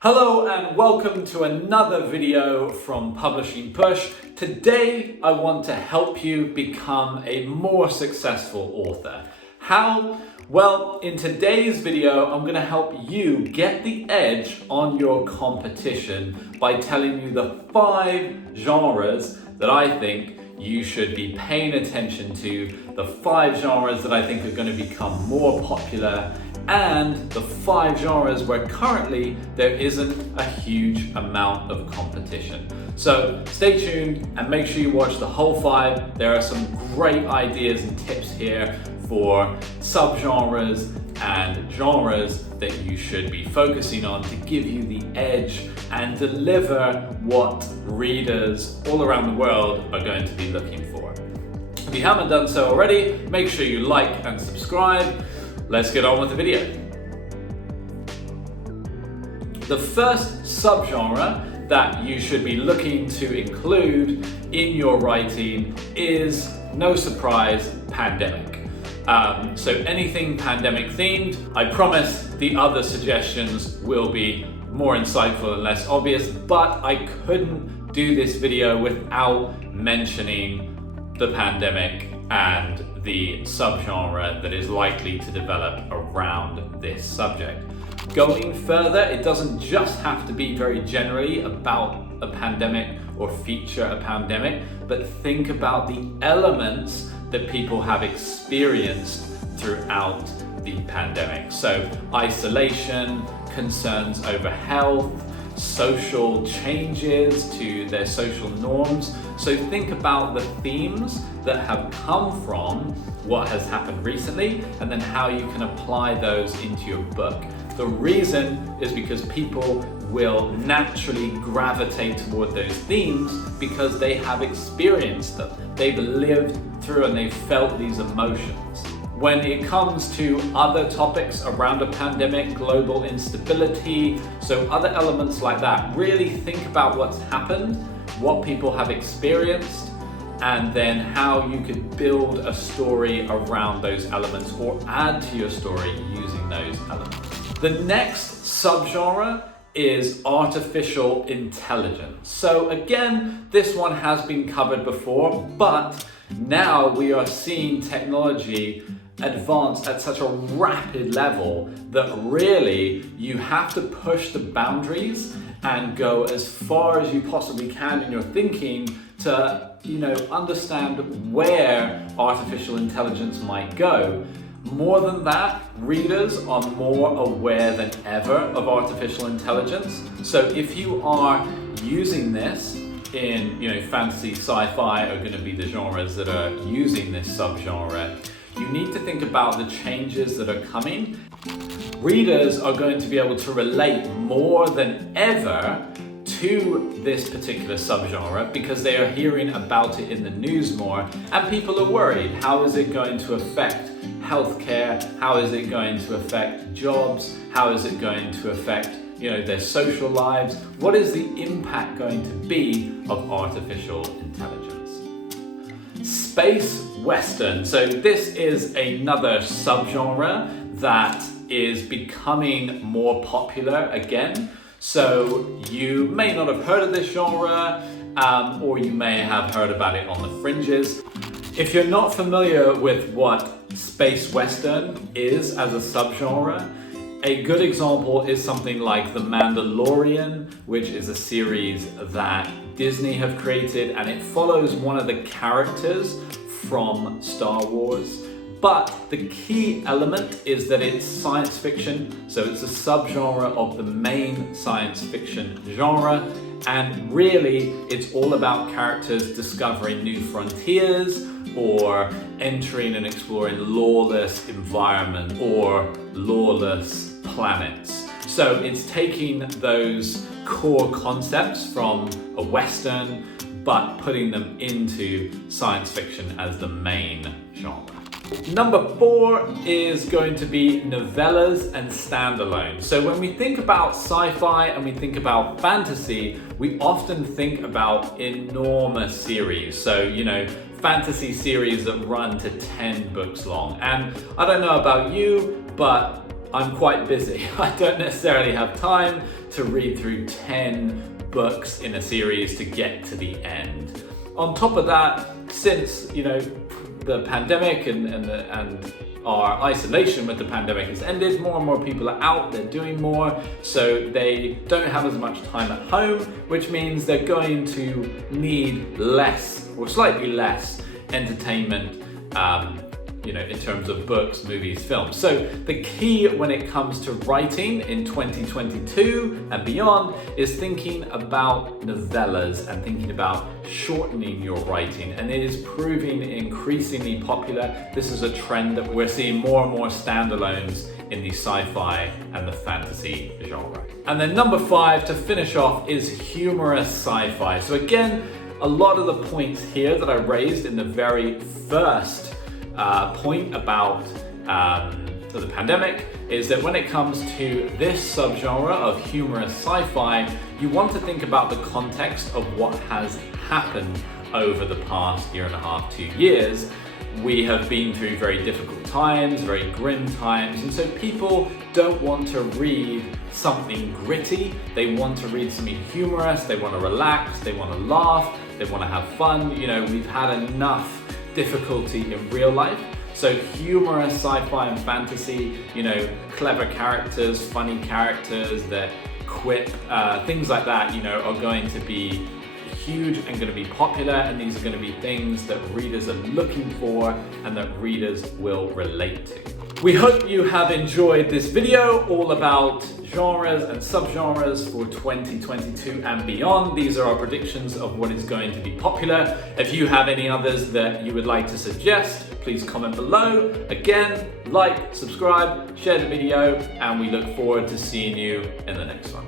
Hello and welcome to another video from Publishing Push. Today I want to help you become a more successful author. How? Well, in today's video I'm going to help you get the edge on your competition by telling you the 5 genres that I think you should be paying attention to, the 5 genres that I think are going to become more popular, and the 5 genres where currently there isn't a huge amount of competition. So stay tuned and make sure you watch the whole 5. There are some great ideas and tips here for subgenres and genres that you should be focusing on to give you the edge and deliver what readers all around the world are going to be looking for. If you haven't done so already, make sure you like and subscribe. Let's get on with the video. The first subgenre that you should be looking to include in your writing is, no surprise, pandemic. So anything pandemic themed. I promise the other suggestions will be more insightful and less obvious, but I couldn't do this video without mentioning the pandemic and the subgenre that is likely to develop around this subject. Going further, it doesn't just have to be very generally about a pandemic or feature a pandemic, but think about the elements that people have experienced throughout the pandemic. So isolation, concerns over health, social changes to their social norms. So think about the themes that have come from what has happened recently and then how you can apply those into your book. The reason is because people will naturally gravitate toward those themes because they have experienced them. They've lived through and they've felt these emotions. When it comes to other topics around a pandemic, global instability, so other elements like that, really think about what's happened, what people have experienced, and then how you could build a story around those elements or add to your story using those elements. The next subgenre is artificial intelligence. So again, this one has been covered before, but now we are seeing technology advance at such a rapid level that really you have to push the boundaries and go as far as you possibly can in your thinking to, understand where artificial intelligence might go. More than that, readers are more aware than ever of artificial intelligence. So if you are using this in, fantasy, sci-fi are going to be the genres that are using this subgenre. You need to think about the changes that are coming. Readers are going to be able to relate more than ever to this particular subgenre because they are hearing about it in the news more, and people are worried. How is it going to affect healthcare? How is it going to affect jobs? How is it going to affect their social lives? What is the impact going to be of artificial intelligence? Space Western. So this is another subgenre that is becoming more popular again. So you may not have heard of this genre, or you may have heard about it on the fringes. If you're not familiar with what Space Western is as a subgenre, a good example is something like The Mandalorian, which is a series that Disney have created, and it follows one of the characters from Star Wars. But the key element is that it's science fiction, so it's a subgenre of the main science fiction genre, and really it's all about characters discovering new frontiers or entering and exploring lawless environment or lawless planets. So it's taking those core concepts from a Western but putting them into science fiction as the main genre. Number 4 is going to be novellas and standalone. So when we think about sci-fi and we think about fantasy, we often think about enormous series. So, fantasy series that run to 10 books long. And I don't know about you, but I'm quite busy. I don't necessarily have time to read through 10 books in a series to get to the end. On top of that, since the pandemic and our isolation with the pandemic has ended, more and more people are out, they're doing more, so they don't have as much time at home, which means they're going to need less or slightly less entertainment in terms of books, movies, films. So the key when it comes to writing in 2022 and beyond is thinking about novellas and thinking about shortening your writing, and it is proving increasingly popular. This is a trend that we're seeing more and more standalones in the sci-fi and the fantasy genre. And then number 5 to finish off is humorous sci-fi. So again, a lot of the points here that I raised in the very first point about the pandemic is that when it comes to this subgenre of humorous sci-fi, you want to think about the context of what has happened over the past 1.5 to 2 years. We have been through very difficult times, very grim times, and so people don't want to read something gritty. They want to read something humorous, they want to relax, they want to laugh, they want to have fun. We've had enough difficulty in real life. So humorous sci-fi and fantasy, clever characters, funny characters that quip, things like that, are going to be huge and going to be popular, and these are going to be things that readers are looking for and that readers will relate to. We hope you have enjoyed this video all about genres and subgenres for 2022 and beyond. These are our predictions of what is going to be popular. If you have any others that you would like to suggest, please comment below. Again, like, subscribe, share the video, and we look forward to seeing you in the next one.